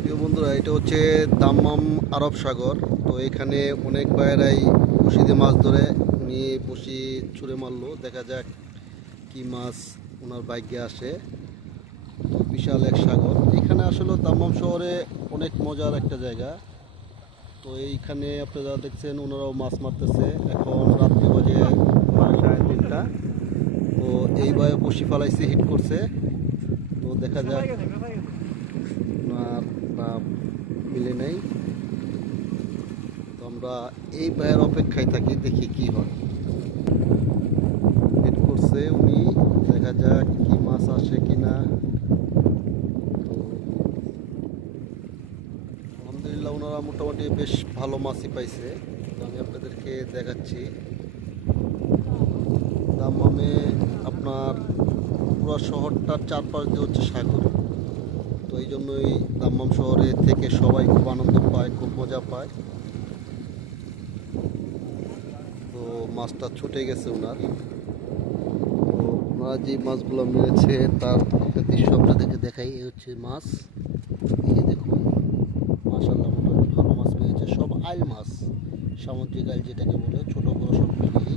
প্রিয় বন্ধুরা, এটা হচ্ছে দাম্মাম আরব সাগর। তো এখানে অনেক ভাইয়েরাই বড়শি দিয়ে মাছ ধরে। উনি বড়শি ছুঁড়ে মারলো, দেখা যাক কি মাছ ওনার ভাগ্যে আসে। তো বিশাল এক সাগর এখানে, আসলে দাম্মাম শহরে অনেক মজার একটা জায়গা। তো এইখানে আপনারা দেখছেন ওনারাও মাছ মারতেছে। এখন রাত্রি বাজে 3:30। তো এইভাবে বড়শি ফালাইছে, হিট করছে। তো দেখা যাক ওনার নাম মিলে নেই। তো আমরা এই ভাইয়ের অপেক্ষায় থাকি, দেখি কি হয়। হিট করছে উনি, দেখা যাক কি মাছ আসে কিনা। তো আলহামদুলিল্লাহ ওনারা মোটামুটি বেশ ভালো মাছই পাইছে। তো আমি আপনাদেরকে দেখাচ্ছি। দাম্মামে আপনার পুরো শহরটার চারপাশ দিয়ে হচ্ছে সাগর। তো এই জন্যই দাম্মাম শহরে থেকে সবাই খুব আনন্দ পায়, খুব মজা পায়। তো মাছটা ছুটে গেছে ওনার। তো ওনারা যে মাছগুলো মেরেছে তার একটা দৃশ্য আপনাদেরকে দেখাই। এই হচ্ছে মাছ, এই যে দেখুন, মাশাআল্লাহ মোটামুটি ভালো মাছ পেয়েছে। সব আইল মাছ, সামুদ্রিক আইল যেটাকে বলে, ছোট বড় সব মিলিয়ে।